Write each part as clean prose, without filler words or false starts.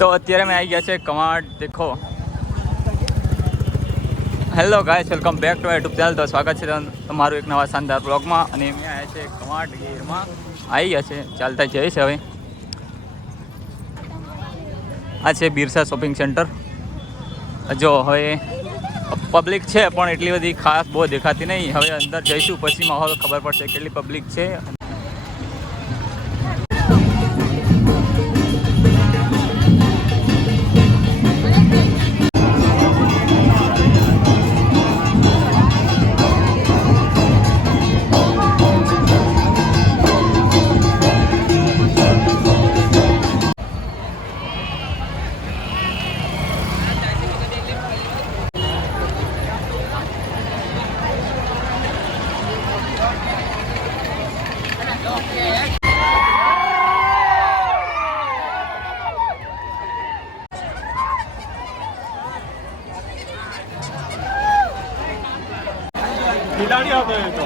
તો અત્યારે મેં આવી ગયા છે કવાંટ દેખો। Hello guys, welcome back to YouTube channel. તો સ્વાગત છે તમારું એક નવા શાનદાર બ્લોગમાં। અને મેં આવ્યા છે કવાંટ ગીરમાં આવી ગયા છે, ચાલતા જઈશ હવે। આ છે બિરસા શોપિંગ સેન્ટર। જો હવે પબ્લિક છે પણ એટલી બધી ખાસ બહુ દેખાતી નહીં। હવે અંદર જઈશું પછી માહોલ ખબર પડશે કેટલી પબ્લિક છે। खिलाड़ी हो गए तो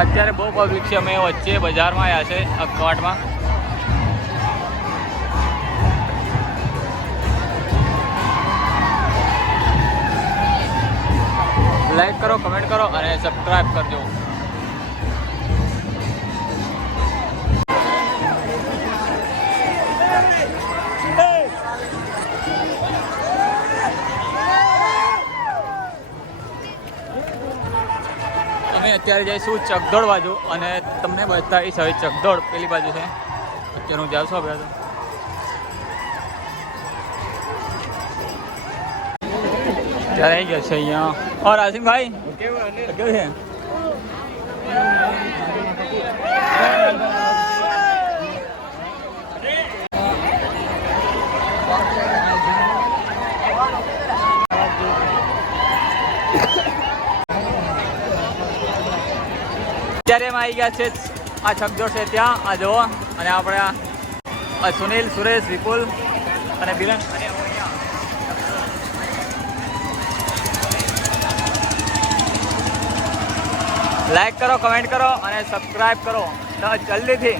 અત્યારે બહુ પબ્લિક છે। અમે વચ્ચે બજારમાં આવ્યા છે કવાંટમાં। લાઈક કરો, કમેન્ટ કરો અને સબસ્ક્રાઈબ કરજો। અમે અત્યારે જઈશું ચકદોડ બાજુ અને તમને બતાવીશ હવે ચકદોડ પેલી બાજુ છે। અત્યારે હું જાઉં છું હવે તો ત્યારે આવી ગયા છે અહીંયા। ઓર આસિમભાઈ કેવું છે? અત્યારે એમ આવી ગયા છે આ ચકદોડ છે ત્યાં। આ જુઓ અને આપણે આ સુનિલ, સુરેશ, વિપુલ અને બિરન અને લાઈક કરો, કમેન્ટ કરો અને સબસ્ક્રાઈબ કરો જલ્દીથી।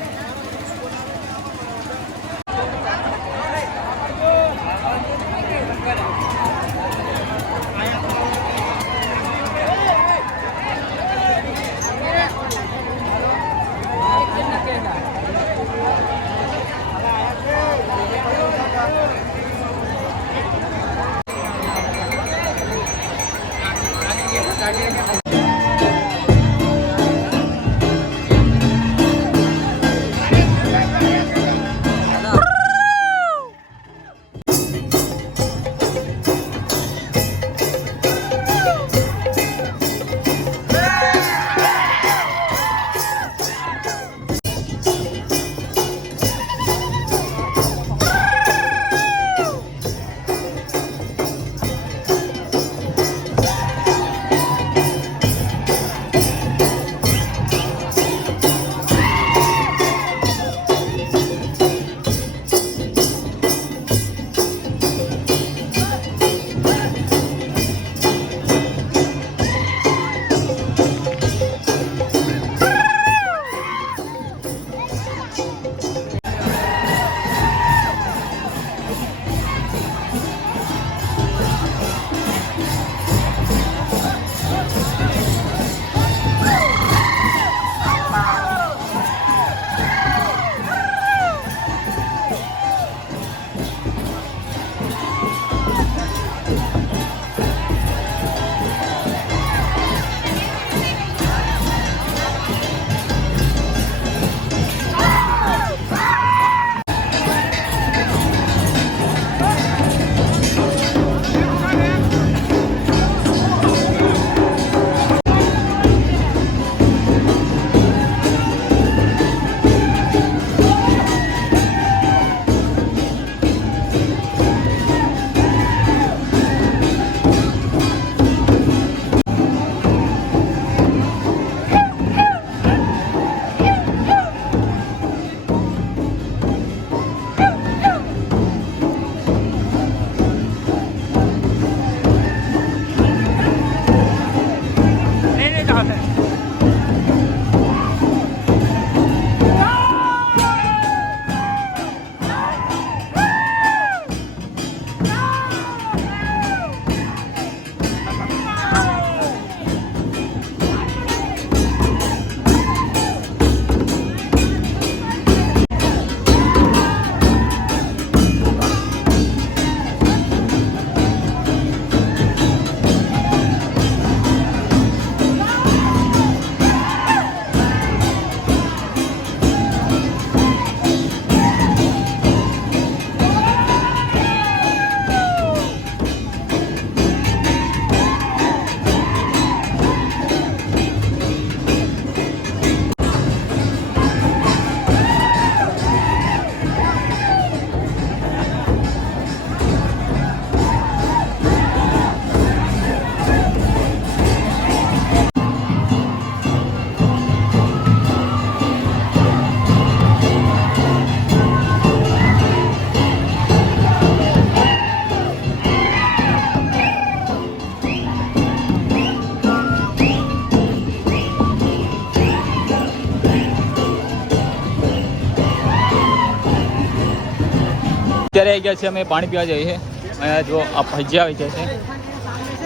અત્યારે આવી ગયા છે, અમે પાણી પીવા જઈએ છીએ. અહીંયા જો આ ભજીયા આવી જાય છે,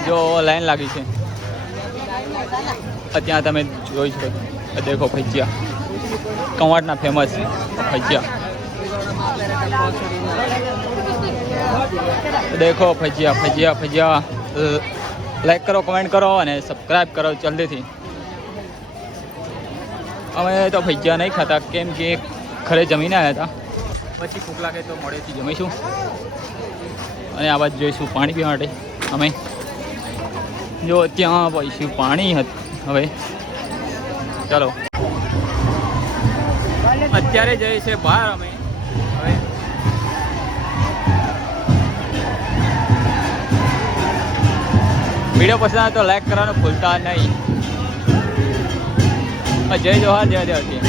જો લાઈન લાગી છે. ત્યાં તમે જોઈ શકો દેખો ભજીયા, કવાંટના ફેમસ ભજીયા. દેખો ભજીયા ભજીયા ભજીયા. લાઈક કરો, કમેન્ટ કરો અને સબસ્ક્રાઈબ કરો જલ્દીથી. અમે તો ભજીયા નહીં ખાતા કેમ કે ઘરે જમીને આવ્યા હતા. પછી ભૂખ લાગે તો મોડેથી જમીશું અને આ બાજુ જોઈશું પાણી પીવા માટે. અમે જો ત્યાં પૈસું પાણી હવે ચાલો અત્યારે જઈએ છે બહાર અમે. હવે વિડીયો પસંદ આવે તો લાઈક કરવાનું ભૂલતા નહીં. જય જોહાર, જય દેવતી.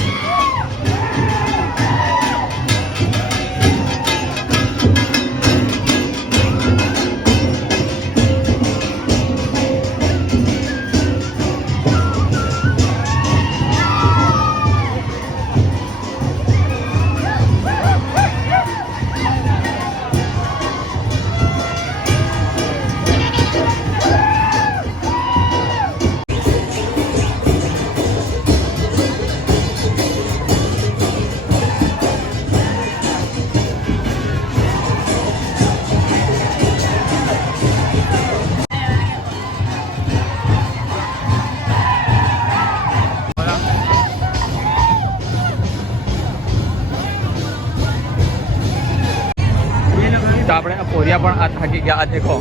આપણે પોરિયા પણ આ થાકી ગયા. આ દેખો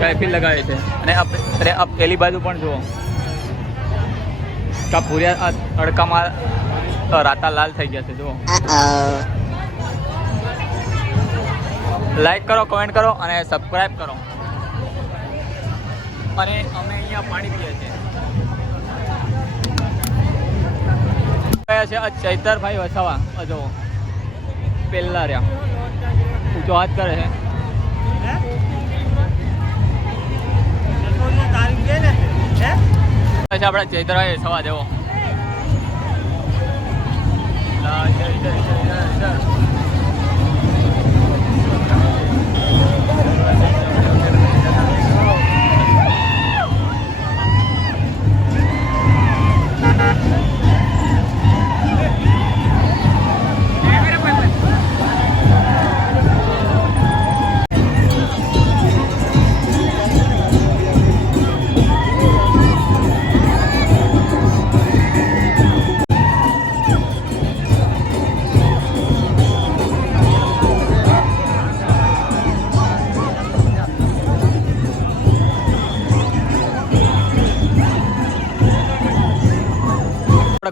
કાંઈ લગાવે છે. અને આ પેલી બાજુ પણ જુઓ કા પોરિયા આ તડકામાં રાતા લાલ થઈ ગયા છે. જુઓ, લાઈક કરો, કમેન્ટ કરો અને સબસ્ક્રાઈબ કરો. અને અમે અહીંયા પાણી પીએ છીએ. આ ચૈતરભાઈ વસાવા જો પેલા રહ્યા ઊંચો હાથ કરે છે. આપણે ચૈતરભાઈ સવા દેવો.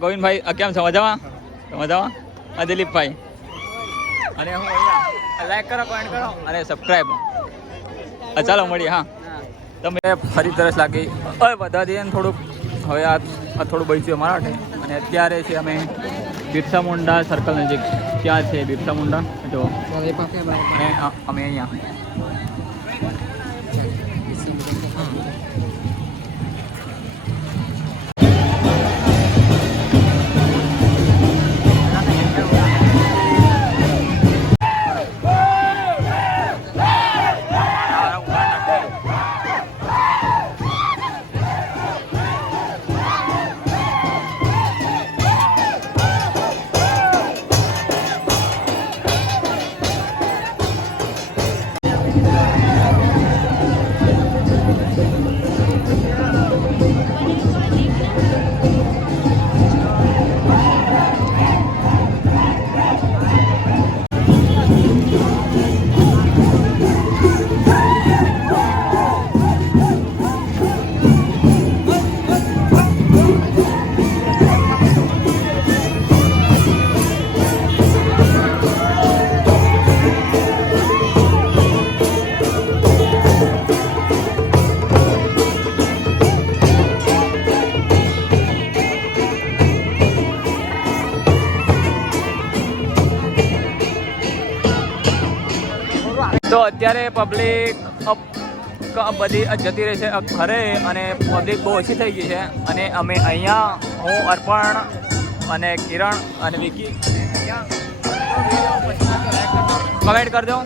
ગોવિંદભાઈ કેમ છો? મજામાં? મજામાં. આ દિલીપભાઈ અને હું અહીંયા. લાઈક કરો, કમેન્ટ કરો અને સબસ્ક્રાઈબ. ચાલો મળીએ. હા, તમે ફરી તરસ લાગી હવે બધા દઈએ ને થોડુંક. હવે આ થોડું બચ્યું અમારા માટે. અને અત્યારે છે અમે બિરસા મુંડા સર્કલ નજીક. ક્યાં છે બિરસા મુંડા? જો અને અમે અહીંયા. તો અત્યારે પબ્લિક બધી જતી રહી છે ઘરે અને પબ્લિક બહુ ઓછી થઈ ગઈ છે. અને અમે અહીંયા હું અર્પણ અને કિરણ અને વિકી અહીંયા કમેન્ટ કરજો.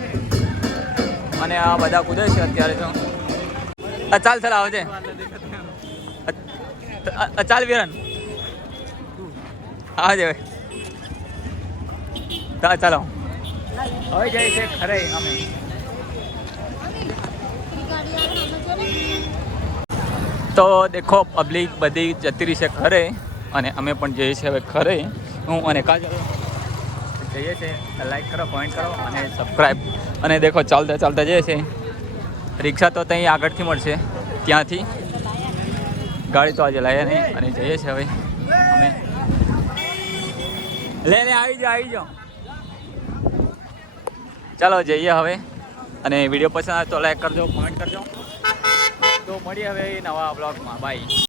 અને આ બધા કૂદે છે અત્યારે તો. ચાલ ચાલ આવજે. ચાલ વિરન આવજે. ચાલો હવે જાય છે ખરે અમે. તો દેખો પબ્લિક બધી જતી રહી છે ખરે અને અમે પણ જઈએ છીએ હવે ખરે. હું અને કાજલ જઈએ છીએ. લાઈક કરો, કોમેન્ટ કરો અને સબસ્ક્રાઈબ. અને દેખો ચાલતા ચાલતા જઈએ છે. રિક્ષા તો ત્યાં આગળથી મળશે, ત્યાંથી. ગાડી તો આજે લાવ્યા નહીં અને જઈએ છીએ હવે અમે. લે આવી જાઓ. ચાલો જઈએ હવે. અને વિડીયો પસંદ આવે તો લાઈક કરજો, કોમેન્ટ કરજો. તો મળીએ હવે નવા બ્લોગમાં. બાય.